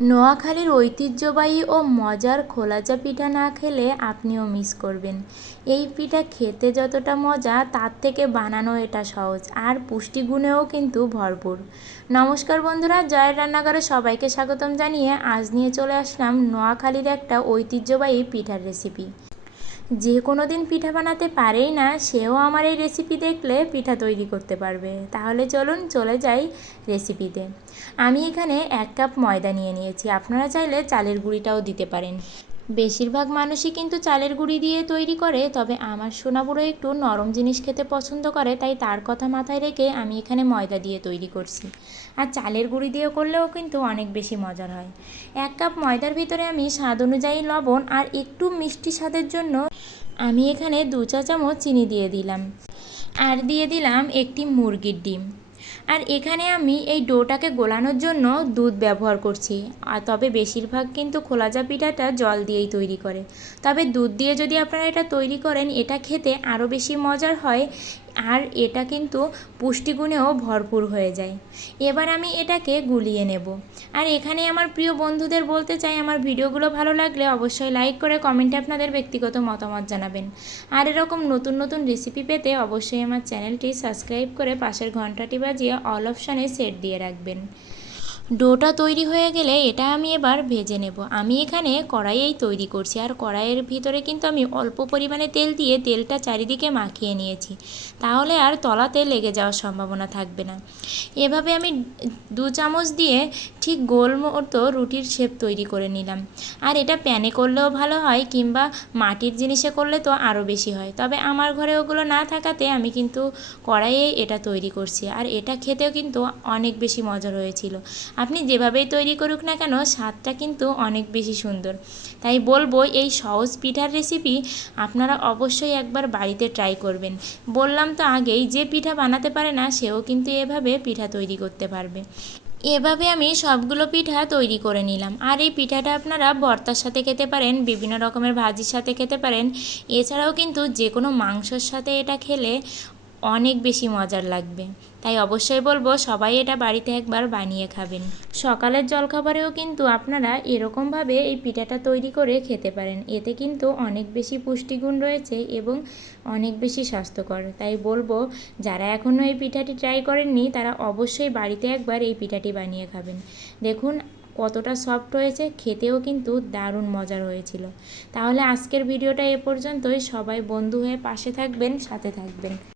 নোয়াখালীর ঐতিহ্যবাহী ও মজার খোলাচা পিঠা না খেলে আপনিও মিস করবেন। এই পিঠা খেতে যতটা মজা, তার থেকে বানানো এটা সহজ, আর পুষ্টিগুণেও কিন্তু ভরপুর। নমস্কার বন্ধুরা, জয়ের রান্নাঘরে সবাইকে স্বাগতম জানিয়ে আজ নিয়ে চলে আসলাম নোয়াখালীর একটা ঐতিহ্যবাহী পিঠার রেসিপি যে কোনো দিন পিঠা বানাতে পারেই না, সেও আমার এই রেসিপি দেখলে পিঠা তৈরি করতে পারবে। তাহলে চলুন চলে যাই রেসিপিতে আমি এখানে এক কাপ ময়দা নিয়ে নিয়েছি। আপনারা চাইলে চালের গুঁড়িটাও দিতে পারেন। বেশিরভাগ মানুষই কিন্তু চালের গুঁড়ি দিয়ে তৈরি করে, তবে আমার সোনাবুড়ো একটু নরম জিনিস খেতে পছন্দ করে, তাই তার কথা মাথায় রেখে আমি এখানে ময়দা দিয়ে তৈরি করছি। আর চালের গুঁড়ি দিয়ে করলেও কিন্তু অনেক বেশি মজার হয়। এক কাপ ময়দার ভিতরে আমি স্বাদ অনুযায়ী লবণ আর একটু মিষ্টি স্বাদের জন্য আমি এখানে দু চা চামচ চিনি দিয়ে দিলাম। আর দিয়ে দিলাম একটি মুরগির ডিম। আর এখানে আমি এই ডোটাকে গোলানোর জন্য দুধ ব্যবহার করছি। আর তবে বেশিরভাগ কিন্তু খোলাজা পিঠাটা জল দিয়েই তৈরি করে। তবে দুধ দিয়ে যদি আপনারা এটা তৈরি করেন, এটা খেতে আরও বেশি মজার হয় আর এটা কিন্তু পুষ্টিগুণেও ভরপুর হয়ে যায়। এবার আমি এটাকে গুলিয়ে নেব। আর এখানে আমার প্রিয় বন্ধুদের বলতে চাই, আমার ভিডিওগুলো ভালো লাগলে অবশ্যই লাইক করে কমেন্টে আপনাদের ব্যক্তিগত মতামত জানাবেন। আর এরকম নতুন নতুন রেসিপি পেতে অবশ্যই আমার চ্যানেলটি সাবস্ক্রাইব করে পাশের ঘন্টাটি বাজিয়ে অল অপশানে সেট দিয়ে রাখবেন। ডোটা তৈরি হয়ে গেলে এটা আমি এবার ভেজে নেব। আমি এখানে কড়াইয়েই তৈরি করছি। আর কড়াইয়ের ভিতরে কিন্তু আমি অল্প পরিমাণে তেল দিয়ে তেলটা চারিদিকে মাখিয়ে নিয়েছি। তাহলে আর তলাতে লেগে যাওয়ার সম্ভাবনা থাকবে না। এভাবে আমি দু চামচ দিয়ে ঠিক গোল মতো রুটির শেপ তৈরি করে নিলাম। আর এটা প্যানে করলেও ভালো হয় কিংবা মাটির জিনিসে করলে তো আরও বেশি হয়। তবে আমার ঘরে ওগুলো না থাকাতে আমি কিন্তু কড়াইয়েই এটা তৈরি করছি। আর এটা খেতেও কিন্তু অনেক বেশি মজার হয়েছিল আপনি যেভাবেই তৈরি করুক না কেন, স্বাদটা কিন্তু অনেক বেশি সুন্দর। তাই বলব, এই সহজ পিঠার রেসিপি আপনারা অবশ্যই একবার বাড়িতে ট্রাই করবেন। বললাম তো আগেই, যে পিঠা বানাতে পারে না, সেও কিন্তু এভাবে পিঠা তৈরি করতে পারবে। এভাবে আমি সবগুলো পিঠা তৈরি করে নিলাম। আর এই পিঠাটা আপনারা ভর্তার সাথে খেতে পারেন, বিভিন্ন রকমের ভাজির সাথে খেতে পারেন। এছাড়াও কিন্তু যে কোনো মাংসর সাথে এটা খেলে অনেক বেশি মজার লাগবে। তাই অবশ্যই বলব, সবাই এটা বাড়িতে একবার বানিয়ে খাবেন। সকালের জলখাবারেও কিন্তু আপনারা এরকমভাবে এই পিঠাটা তৈরি করে খেতে পারেন। এতে কিন্তু অনেক বেশি পুষ্টিগুণ রয়েছে এবং অনেক বেশি স্বাস্থ্যকর। তাই বলব, যারা এখনও এই পিঠাটি ট্রাই করেননি, তারা অবশ্যই বাড়িতে একবার এই পিঠাটি বানিয়ে খাবেন। দেখুন, কতটা সফট হয়েছে, খেতেও কিন্তু দারুণ মজার হয়েছিল। তাহলে আজকের ভিডিওটা এ পর্যন্তই। সবাই বন্ধু হয়ে পাশে থাকবেন, সাথে থাকবেন।